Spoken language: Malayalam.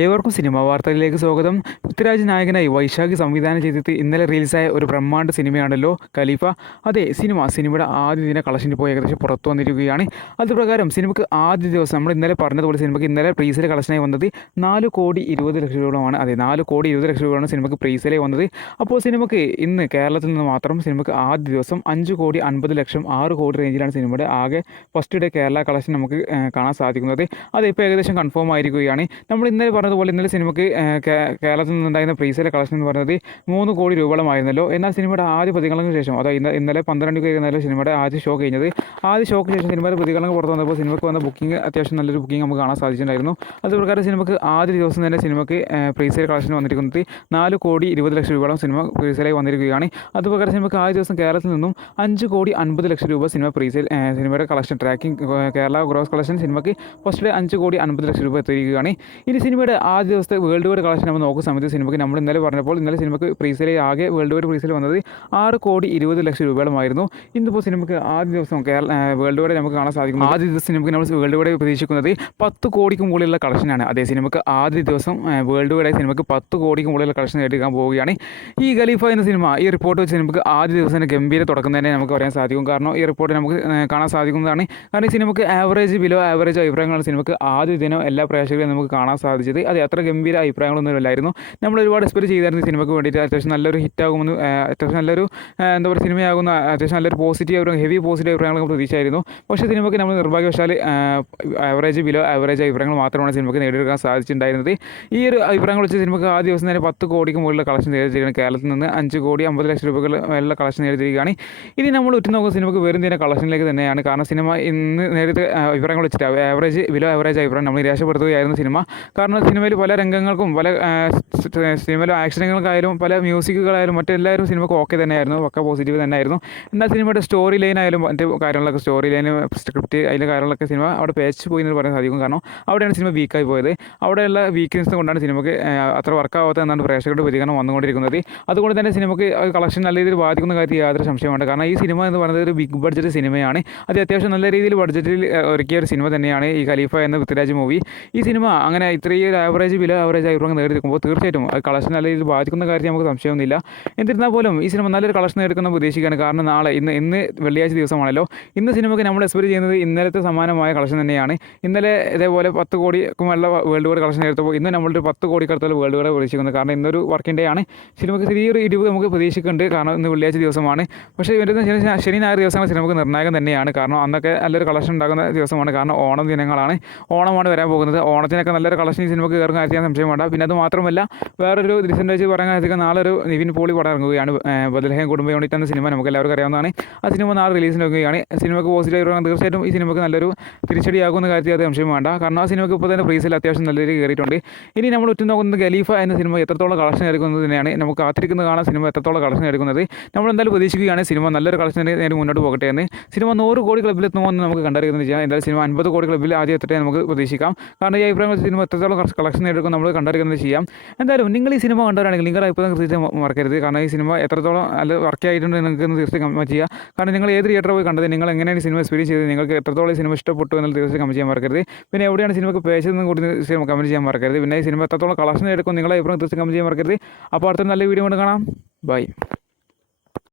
ഏവർക്കും സിനിമാ വാർത്തകളിലേക്ക് സ്വാഗതം. പൃഥ്വിരാജ് നായകനായി വൈശാഖ് സംവിധാനം ചെയ്തിട്ട് ഇന്നലെ റിലീസായ ഒരു ബ്രഹ്മാണ്ഡ സിനിമയാണല്ലോ ഖലീഫ. അതെ, സിനിമയുടെ ആദ്യ ദിന കളക്ഷനിൽ പോയി ഏകദേശം പുറത്തു വന്നിരിക്കുകയാണ്. അതുപ്രകാരം സിനിമയ്ക്ക് ആദ്യ ദിവസം നമ്മൾ ഇന്നലെ പറഞ്ഞതുപോലെ സിനിമയ്ക്ക് ഇന്നലെ പ്രീസെയിൽ കളക്ഷനായി വന്നത് 4,20,00,000 രൂപയാണ്. അതെ, 4,20,00,000 രൂപയാണ് സിനിമയ്ക്ക് പ്രീസെയിലായി വന്നത്. അപ്പോൾ സിനിമയ്ക്ക് ഇന്ന് കേരളത്തിൽ നിന്ന് മാത്രം സിനിമയ്ക്ക് ആദ്യ ദിവസം 5,50,00,000 6 കോടി റേഞ്ചിലാണ് സിനിമയുടെ ആകെ ഫസ്റ്റ് ഡേ കേരള കളക്ഷൻ നമുക്ക് കാണാൻ സാധിക്കുന്നത്. അത് ഇപ്പോൾ ഏകദേശം കൺഫേം ആയിരിക്കുകയാണ്. നമ്മൾ ഇന്നലെ പറഞ്ഞതുപോലെ ഇന്നലെ സിനിമയ്ക്ക് കേരളത്തിൽ നിന്നുണ്ടായിരുന്ന പ്രീസെയിൽ കളക്ഷൻ എന്ന് പറയുന്നത് 3 കോടി രൂപയോളമായിരുന്നല്ലോ. എന്നാൽ സിനിമയുടെ ആദ്യ പ്രതികരണങ്ങൾക്ക് ശേഷം, അതായത് ഇന്നലെ 12 കഴിഞ്ഞാൽ സിനിമയുടെ ആദ്യ ഷോ കഴിഞ്ഞത്. ആദ്യ ഷോക്ക് ശേഷം സിനിമയുടെ പ്രതികരണങ്ങൾ പുറത്തു വന്നപ്പോൾ സിനിമയ്ക്ക് വന്ന ബുക്കിംഗ് അത്യാവശ്യം നല്ലൊരു ബുക്കിംഗ് നമുക്ക് കാണാൻ സാധിച്ചിട്ടുണ്ടായിരുന്നു. അതുപ്രകാരം സിനിമയ്ക്ക് ആദ്യ ദിവസം തന്നെ സിനിമയ്ക്ക് പ്രീസെയിൽ കളക്ഷൻ വന്നിരിക്കുന്നത് 4,20,00,000 രൂപയോളം സിനിമ പ്രീസെയിലായി വന്നിരിക്കുകയാണ്. അതുപ്രകാരം സിനിമയ്ക്ക് ആദ്യ ദിവസം കേരളത്തിൽ നിന്നും 5,50,00,000 രൂപ സിനിമയുടെ collection tracking Kerala gross collection സിനിമയ്ക്ക് ഫസ്റ്റ് ഡേ 5,50,00,000 രൂപ എത്തിയിരിക്കുകയാണ്. ഇനി സിനിമയുടെ ആദ്യ ദിവസത്തെ വേൾഡ് വൈഡ് കളക്ഷൻ നമ്മൾ നോക്കുന്ന സമയത്ത് സിനിമയ്ക്ക് നമ്മൾ ഇന്നലെ പറഞ്ഞപ്പോൾ ഇന്നലെ സിനിമയ്ക്ക് പ്രീസെയിൽ ആകെ വേൾഡ് വൈഡ് പ്രീസെയിൽ വന്നത് 6,20,00,000 രൂപയോളമായിരുന്നു. ഇന്നിപ്പോൾ സിനിമയ്ക്ക് ആദ്യ ദിവസം വേൾഡ് വൈഡ് നമുക്ക് കാണാൻ സാധിക്കും. ആദ്യ ദിവസം സിനിമയ്ക്ക് നമ്മൾ വേൾഡ് വൈഡ് പ്രതീക്ഷിക്കുന്നത് 10 കോടിക്ക് മുകളിലുള്ള കളക്ഷനാണ്. അതേ, സിനിമയ്ക്ക് ആദ്യ ദിവസം വേൾഡ് വൈഡായി സിനിമയ്ക്ക് 10 കോടിക്ക് മുകളിലുള്ള കളക്ഷൻ എടുക്കാൻ പോവുകയാണ്. ഈ ഖലീഫ എന്ന സിനിമ ഈ റിപ്പോർട്ട് വെച്ച് സിനിമയ്ക്ക് ആദ്യ ദിവസം തന്നെ ഗംഭീര തുടക്കം തന്നെ നമുക്ക് പറയാൻ സാധിക്കും. കാരണം ഈ റിപ്പോർട്ട് നമുക്ക് കാണാൻ സാധിക്കുന്നതാണ്. കാരണം ഈ സിനിമയ്ക്ക് ആവറേജ് ബിലോ ആവറേജ് അഭിപ്രായങ്ങളാണ് സിനിമയ്ക്ക് ആദ്യ ദിനം എല്ലാ പ്രേക്ഷകരെയും നമുക്ക് കാണാൻ സാധിച്ചത്. അത് അത്ര ഗംഭീര അഭിപ്രായങ്ങളൊന്നും ഇല്ലായിരുന്നു. നമ്മൾ ഒരുപാട് എക്സ്പെക്ട് ചെയ്തായിരുന്നു സിനിമയ്ക്ക് വേണ്ടിയിട്ട് അത്യാവശ്യം നല്ലൊരു ഹിറ്റാകുമെന്ന്, അത്യാവശ്യം നല്ലൊരു എന്താ പറയുക സിനിമയാകുന്ന അത്യാവശ്യം നല്ലൊരു പോസിറ്റീവ് അഭിപ്രായം, ഹെവി പോസിറ്റീവ് അഭിപ്രായങ്ങൾ പ്രതീക്ഷയായിരുന്നു. പക്ഷേ സിനിമയ്ക്ക് നമ്മൾ നിർഭാഗ്യവശാൽ ആവറേജ് ബിലോ ആവറേജ് അഭിപ്രായങ്ങൾ മാത്രമാണ് സിനിമയ്ക്ക് നേടിയെടുക്കാൻ സാധിച്ചിട്ടുണ്ടായിരുന്നത്. ഈ ഒരു അഭിപ്രായങ്ങൾ വെച്ച് സിനിമയ്ക്ക് ആദ്യ ദിവസം തന്നെ 10 കോടിക്ക് മുകളിലുള്ള കളക്ഷൻ നേടിയിരിക്കുകയാണ്. കേരളത്തിൽ നിന്ന് 5,50,00,000 രൂപകൾ മേലുള്ള കളക്ഷൻ നേടിയിരിക്കുകയാണ്. ഇനി നമ്മൾ ഉറ്റുനോക്കുന്ന സിനിമയ്ക്ക് വരും ദിന കളക്ഷനിലേക്ക് തന്നെയാണ്. കാരണം സിനിമ ഇന്ന് നേരിട്ട് അഭിപ്രായങ്ങൾ വെച്ചിട്ട് ആവറേജ് ബിലോ ആവറേജ് അഭിപ്രായം നമ്മൾ നിരാശപ്പെടുത്തുകയായിരുന്നു സിനിമ. കാരണം സിനിമയിൽ പല രംഗങ്ങൾക്കും പല സിനിമയിലെ ആക്ഷനുകൾക്കായാലും പല മ്യൂസിക്കുകളായാലും മറ്റെല്ലാവരും സിനിമയ്ക്ക് ഓക്കെ തന്നെയായിരുന്നു, പക്ക പോസിറ്റീവ് തന്നെയായിരുന്നു. എന്നാൽ സിനിമയുടെ സ്റ്റോറി ലൈൻ ആയാലും മറ്റ് കാര്യങ്ങളൊക്കെ, സ്റ്റോറി ലൈൻ, സ്ക്രിപ്റ്റ്, അതിലെ കാര്യങ്ങളൊക്കെ സിനിമ അവിടെ പേച്ച് പോയി എന്ന് പറയാൻ സാധിക്കും. കാരണം അവിടെയാണ് സിനിമ വീക്കായി പോയത്. അവിടെയുള്ള വീക്ക്നെസ് കൊണ്ടാണ് സിനിമയ്ക്ക് അത്ര വർക്കാവാത്ത എന്നാണ് പ്രേക്ഷകരുടെ പ്രതികരണം വന്നുകൊണ്ടിരിക്കുന്നത്. അതുകൊണ്ട് തന്നെ സിനിമയ്ക്ക് കളക്ഷൻ നല്ല രീതിയിൽ ബാധിക്കുന്ന കാര്യത്തിൽ യാതൊരു സംശയമുണ്ട്. കാരണം ഈ സിനിമ എന്ന് പറയുന്നത് ഒരു ബിഗ് ബഡ്ജറ്റ് സിനിമയാണ്. അത് അത്യാവശ്യം നല്ല രീതിയിൽ ബഡ്ജറ്റിൽ ഒരുക്കിയ ഒരു സിനിമ തന്നെയാണ് ഈ ഖലീഫ എന്ന പൃഥ്വിരാജ് മൂവി. ഈ സിനിമ അങ്ങനെ ഇത്രയും ആവറേജ് ബിലോ ആവറേജ് അഭിപ്രായം നേടിയെടുക്കുമ്പോൾ തീർച്ചയായിട്ടും അത് കളക്ഷൻ നല്ല രീതിയിൽ ബാധിക്കുന്ന കാര്യത്തിൽ നമുക്ക് സംശയമൊന്നുമില്ല. എന്നിരുന്നാൽ പോലും ഈ സിനിമ നല്ലൊരു കളക്ഷൻ എടുക്കുന്ന പ്രതീക്ഷിക്കുകയാണ്. കാരണം നാളെ ഇന്ന് വെള്ളിയാഴ്ച ദിവസമാണല്ലോ. ഇന്ന് സിനിമയ്ക്ക് നമ്മൾ എക്സ്പെക്ട് ചെയ്യുന്നത് ഇന്നലത്തെ സമാനമായ കളക്ഷൻ തന്നെയാണ്. ഇന്നലെ ഇതേപോലെ 10 കോടിക്കുമുള്ള വേൾഡ് വൈഡ് കളക്ഷൻ എടുത്തപ്പോൾ ഇന്ന് നമ്മളൊരു 10 കോടിക്കടുത്തുള്ള വേൾഡ് വൈഡ് പ്രതീക്ഷിക്കുന്നത്. കാരണം ഇന്നൊരു വർക്കിംഗ് ഡേ ആണ്. സിനിമയ്ക്ക് ചെറിയൊരു ഇടിവ് നമുക്ക് പ്രതീക്ഷിക്കുന്നുണ്ട്. കാരണം ഇന്ന് വെള്ളിയാഴ്ച ദിവസമാണ്. പക്ഷേ വരുന്ന ശനി ഞായർ ദിവസങ്ങൾ സിനിമയ്ക്ക് നിർണായകം തന്നെയാണ്. കാരണം അന്നൊക്കെ നല്ലൊരു കളക്ഷൻ ഉണ്ടാകുന്ന ദിവസമാണ്. കാരണം ഓണം ദിനങ്ങളാണ്, ഓണമാണ് വരാൻ പോകുന്നത്. ഓണത്തിനൊക്കെ നല്ലൊരു കളക്ഷൻ സിനിമയ്ക്ക് കയറുന്ന കാര്യത്തിൽ സംശയം വേണ്ട. പിന്നെ അത് മാത്രമല്ല വേറൊരു റീസെൻ്റ് വെച്ച് പറയാൻ അധികം നാളെ ഒരു നിവിൻ പോളി പടം ഇറങ്ങുകയാണ്. ബദൽഹേം കുടുംബ യൂണിറ്റ് എന്ന സിനിമ നമുക്ക് എല്ലാവർക്കും അറിയാവുന്നതാണ്. ആ സിനിമ നാളെ റിലീസിന് വെക്കുകയാണ്. സിനിമയ്ക്ക് പോസിറ്റീവ് തീർച്ചയായിട്ടും ഈ സിനിമയ്ക്ക് നല്ലൊരു തിരിച്ചടിയാകുന്ന കാര്യത്തിൽ അത് സംശയം വേണ്ട. കാരണം ആ സിനിമയ്ക്ക് ഇപ്പോൾ തന്നെ പ്രീസിൽ അത്യാവശ്യം നല്ല രീതിയിൽ കയറിയിട്ടുണ്ട്. ഇനി നമ്മൾ ഉറ്റുനോക്കുന്നത് ഖലീഫ എന്ന സിനിമ എത്രത്തോളം കളക്ഷൻ എടുക്കുന്നത് തന്നെയാണ്. നമുക്ക് കാത്തിരിക്കുന്ന കാണാൻ സിനിമ എത്രത്തോളം കളക്ഷൻ എടുക്കുന്നത്. നമ്മൾ എന്തായാലും പ്രതീക്ഷിക്കുകയാണ് സിനിമ നല്ലൊരു കളക്ഷൻ നേടി മുന്നോട്ട് പോകട്ടെ എന്ന്. സിനിമ 100 കോടി ക്ലബ്ബിൽ എത്തുമെന്ന് നമുക്ക് കണ്ടറിയുന്നത് ചെയ്യാം. എന്തായാലും സിനിമ 50 കോടി ക്ലബ്ബിൽ ആദ്യം എത്തട്ടെ നമുക്ക് പ്രതീക്ഷിക്കാം. കാരണം ഈ അഭിപ്രായം സിനിമ എത്രത്തോളം കളക്ഷൻ എടുക്കും നമ്മൾ കണ്ടറിയുന്നത് ചെയ്യാം. എന്തായാലും നിങ്ങൾ ഈ സിനിമ കണ്ടവരാണെങ്കിൽ നിങ്ങളുടെ അഭിപ്രായം തീർച്ചയായും മറക്കരുത്. കാരണം ഈ സിനിമ എത്രത്തോളം നല്ല വർക്ക് ആയിട്ടുണ്ട് നിങ്ങൾക്ക് തീർച്ചയായും കമൻറ്റ് ചെയ്യുക. കാരണം നിങ്ങൾ ഏത് തിയേറ്ററിൽ പോയി കണ്ടത്, നിങ്ങൾ എങ്ങനെയാണ് ഈ സിനിമ എക്സ്പീരിയൻസ് ചെയ്തത്, നിങ്ങൾക്ക് എത്രത്തോളം ഈ സിനിമ ഇഷ്ടപ്പെട്ടു എന്നുള്ള തീർച്ചയായും കമൻറ്റ് ചെയ്യാൻ മറക്കരുത്. പിന്നെ എവിടെയാണ് സിനിമയ്ക്ക് പേജെന്ന് കൂടി കമൻറ്റ് ചെയ്യാൻ മറക്കരുത്. പിന്നെ ഈ സിനിമ എത്രത്തോളം കളക്ഷൻ എടുക്കും നിങ്ങളുടെ അഭിപ്രായം തീർച്ചയായും കമൻറ്റ് ചെയ്യാൻ മറക്കരുത്. അപ്പോൾ അടുത്ത നല്ല വീഡിയോ കൊണ്ട് കാണാം. ബൈ.